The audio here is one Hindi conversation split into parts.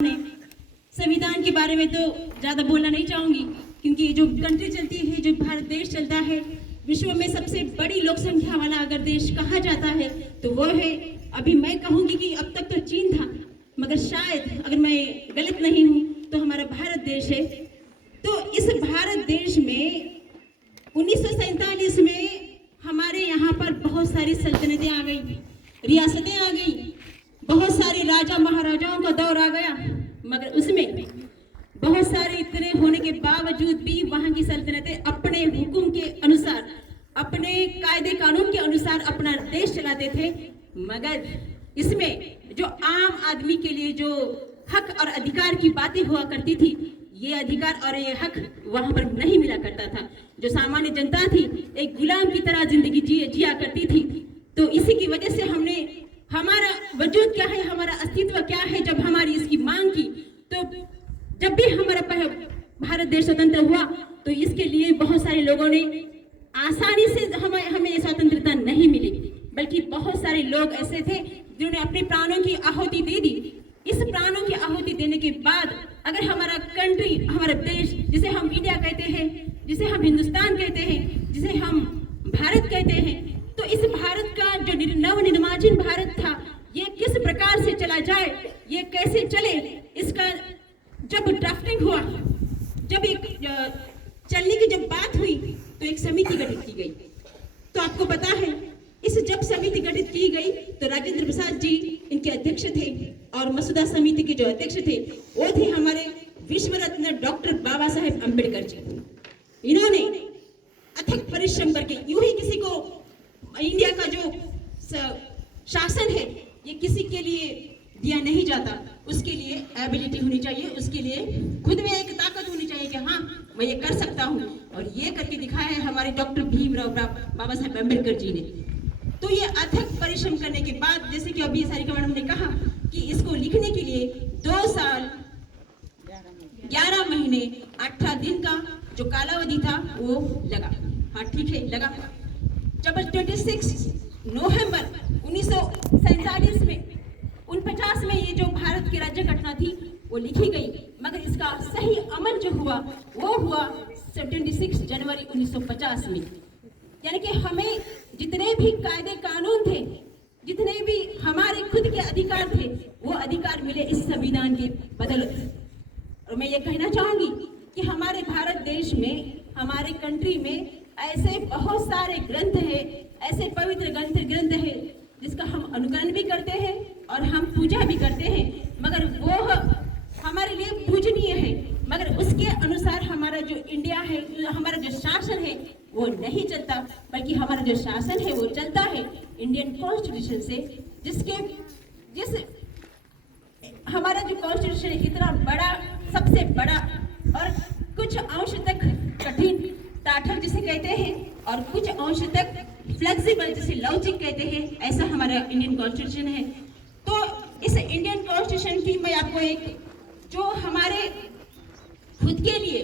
संविधान के बारे में तो ज़्यादा बोलना नहीं चाहूँगी, क्योंकि जो कंट्री चलती है, जो भारत देश चलता है, विश्व में सबसे बड़ी लोक संख्या वाला अगर देश कहा जाता है तो वो है, अभी मैं कहूँगी कि अब तक तो चीन था, मगर शायद अगर मैं गलत नहीं हूँ तो हमारा भारत देश है। तो इस भारत देश में 1947 में हमारे यहाँ पर बहुत सारी सल्तनतें आ गई, रियासतें आ गई, बहुत सारे राजा महाराजाओं का दौर आ गया, मगर उसमें बहुत सारे इतने होने के बावजूद भी वहाँ की सल्तनतें अपने हुक्म के अनुसार, अपने कायदे कानून के अनुसार अपना देश चलाते थे। मगर इसमें जो आम आदमी के लिए जो हक और अधिकार की बातें हुआ करती थी, ये अधिकार और ये हक वहाँ पर नहीं मिला करता था। जो सामान्य जनता थी एक गुलाम की तरह जिंदगी जिया करती थी। तो इसी की वजह से हमने, हमारा वजूद क्या है, हमारा अस्तित्व क्या है, जब हमारी इसकी मांग की, तो जब भी हमारा भारत देश स्वतंत्र हुआ तो इसके लिए बहुत सारे लोगों ने आसानी से हमें स्वतंत्रता नहीं मिली, बल्कि बहुत सारे लोग ऐसे थे जिन्होंने अपने प्राणों की आहुति दे दी। इस प्राणों की आहुति देने के बाद अगर हमारा कंट्री, हमारा देश, जिसे हम इंडिया कहते हैं, जिसे हम हिंदुस्तान कहते हैं, जिसे हम भारत कहते हैं, तो इस भारत का जो नवनिर्माचित भारत था, ये किस प्रकार से चला जाए, ये कैसे चले, इसका जब ड्राफ्टिंग हुआ, जब एक चलने की जब बात हुई तो एक समिति गठित की गई। तो आपको पता है, इस जब समिति गठित की गई तो राजेंद्र प्रसाद जी इनके अध्यक्ष थे, और मसौदा समिति के जो अध्यक्ष थे वो थे हमारे विश्व रत्न डॉक्टर बाबा साहेब अम्बेडकर जी। इन्होंने अथक परिश्रम करके, यूं ही किसी को इंडिया का जो शासन है ये किसी के लिए दिया नहीं जाता, उसके लिए एबिलिटी होनी चाहिए, उसके लिए खुद में एक ताकत होनी चाहिए कि हाँ मैं ये कर सकता हूँ, और ये करके दिखाया है हमारे डॉक्टर भीमराव बाबा साहेब अम्बेडकर जी ने। तो ये अथक परिश्रम करने के बाद, जैसे कि अभी सारिका मैडम ने कहा कि इसको लिखने के लिए 2 साल 11 महीने 18 दिन का जो कालावधि था वो लगा। हाँ ठीक है, लगा। जब 26 नवंबर 1947 में 49 में ये जो भारत की राज्य घटना थी वो लिखी गई, मगर इसका सही अमल जो हुआ वो हुआ 26 जनवरी 1950 में। यानी कि हमें जितने भी कायदे कानून थे, जितने भी हमारे खुद के अधिकार थे, वो अधिकार मिले इस संविधान के बदौलत। और मैं ये कहना चाहूंगी कि हमारे भारत देश में, हमारे कंट्री में ऐसे बहुत सारे ग्रंथ हैं, ऐसे पवित्र ग्रंथ हैं जिसका हम अनुकरण भी करते हैं और हम पूजा भी करते हैं, मगर वो हमारे लिए पूजनीय है, मगर उसके अनुसार हमारा जो इंडिया है, हमारा जो शासन है वो नहीं चलता, बल्कि हमारा जो शासन है वो चलता है इंडियन कॉन्स्टिट्यूशन से, जिस हमारा जो कॉन्स्टिट्यूशन है इतना बड़ा, सबसे बड़ा, और कुछ अंश तक कठिन टाठर जिसे कहते हैं और कुछ अंश तक फ्लेक्सिबल जिसे लवचिक कहते हैं, ऐसा हमारा इंडियन कॉन्स्टिट्यूशन है। तो इस इंडियन कॉन्स्टिट्यूशन की मैं आपको एक, जो हमारे खुद के लिए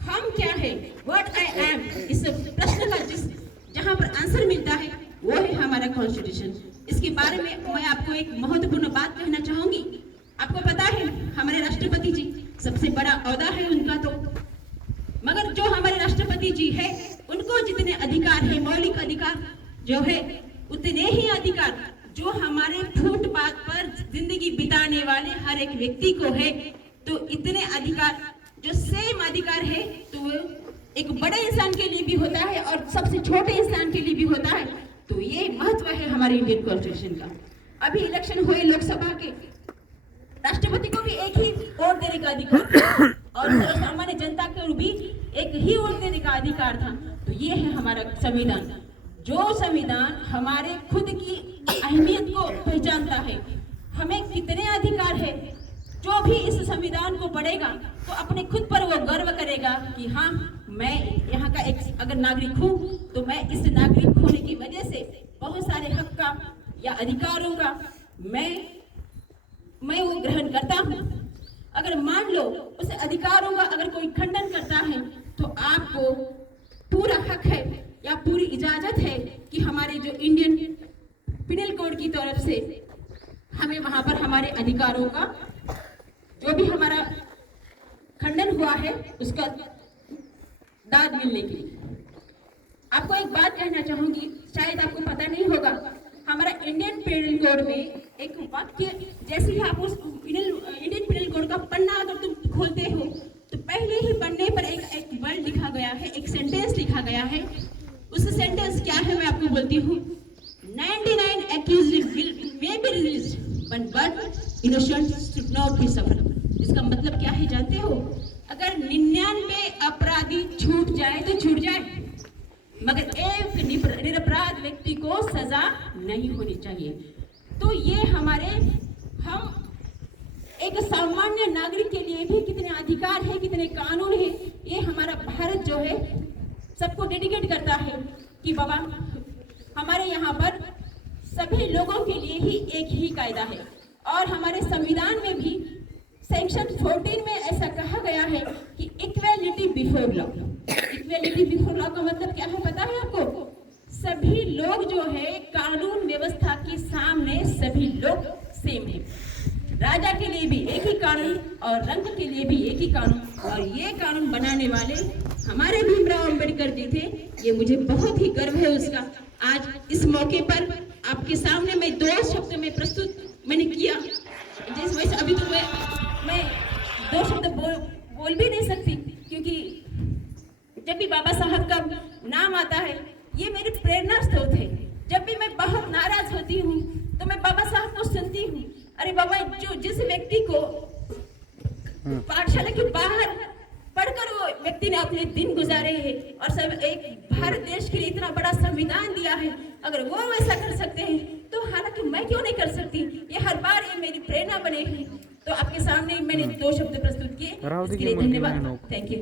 हम क्या है, व्हाट आई एम, इस प्रश्न का जहां पर आंसर मिलता है वो है हमारा कॉन्स्टिट्यूशन। इसके बारे में मैं आपको एक महत्वपूर्ण बात कहना चाहूंगी। आपको पता है हमारे राष्ट्रपति जी, सबसे बड़ा ओहदा है उनका, तो मगर जो हमारे राष्ट्रपति जी है उनको जितने अधिकार है, मौलिक अधिकार जो है, उतने ही अधिकार जो हमारे फुटपाथ पर जिंदगी बिताने वाले हर एक व्यक्ति को है। तो इतने अधिकार, जो सेम अधिकार है, तो वो एक बड़े इंसान के लिए भी होता है और सबसे छोटे इंसान के लिए भी होता है। तो ये महत्व है हमारे इंडियन कॉन्स्टिट्यूशन का। अभी इलेक्शन हुए लोकसभा के, राष्ट्रपति को भी एक ही वोट देने का अधिकार और सामान्य जनता को भी एक ही वोट देने का अधिकार था। तो ये है हमारा संविधान, जो संविधान हमारे खुद की अहमियत को पहचानता है। हमें कितने अधिकार है, जो भी इस संविधान को पढ़ेगा तो अपने खुद पर वो गर्व करेगा कि हाँ मैं यहाँ का एक अगर नागरिक हूँ, तो मैं इस नागरिक होने की वजह से बहुत सारे हक का या अधिकारों का मैं वो ग्रहण करता हूँ। अगर मान लो उस अधिकारों का अगर कोई खंडन करता है तो आपको पूरा हक है या पूरी इजाजत है कि हमारे जो इंडियन पिनल कोड की तरफ से हमें वहां पर हमारे अधिकारों का जो भी हमारा खंडन हुआ है उसका दाद मिलने के लिए। आपको एक बात कहना चाहूंगी, शायद आपको पता नहीं होगा, हमारा इंडियन पेनल कोड में एक वाक्य, जैसे ही आप उस इंडियन पेनल कोड का पन्ना अगर तुम खोलते हो तो पहले ही पन्ने पर एक वर्ड लिखा गया है, एक सेंटेंस लिखा गया है। उस सेंटेंस क्या है मैं आपको बोलती हूँ। 99 accused may be released, but one innocent should not be suffered। इसका मतलब क्या है जानते हो? अगर 99 अपराधी छूट जाए तो छूट जाए, मगर एक निरपराध व्यक्ति को सजा नहीं होनी चाहिए। तो ये हम एक सामान्य नागरिक के लिए भी कितने अधिकार है, कितने कानून है, ये हमारा भारत जो है सबको डेडिकेट करता है कि बाबा हमारे यहाँ पर सभी लोगों के लिए ही एक ही कायदा है। और हमारे संविधान में भी सेक्शन 14 में ऐसा कहा गया है कि equality before law. Equality before law का मतलब क्या है पता है आपको? सभी लोग जो है कानून व्यवस्था के सामने सभी लोग सेम है। राजा के लिए भी एक ही कानून और रंग के लिए भी एक ही कानून, और ये कानून बनाने वाले हमारे भीमराव अंबेडकर जी थे। ये मुझे बहुत ही गर्व है उसका। आज इस मौके पर आपके सामने मैं 2 शब्द में प्रस्तुत मैंने किया, जिस वजह से अभी तो मैं 2 शब्द बोल भी नहीं सकती, क्योंकि जब भी बाबा साहब का नाम आता है ये मेरी प्रेरणा स्रोत है। जब भी मैं बहुत नाराज होती हूँ तो मैं बाबा साहब को सुनती हूँ। अरे बाबा, जिस व्यक्ति को पाठशाला के बाहर पढ़कर वो व्यक्ति ने अपने दिन गुजारे हैं और सब एक भारत देश के लिए इतना बड़ा संविधान दिया है, अगर वो वैसा कर सकते हैं तो हालांकि मैं क्यों नहीं कर सकती? ये हर बार ये मेरी प्रेरणा बने हैं। तो आपके सामने मैंने 2 शब्द प्रस्तुत किए, इसके लिए धन्यवाद। Thank you.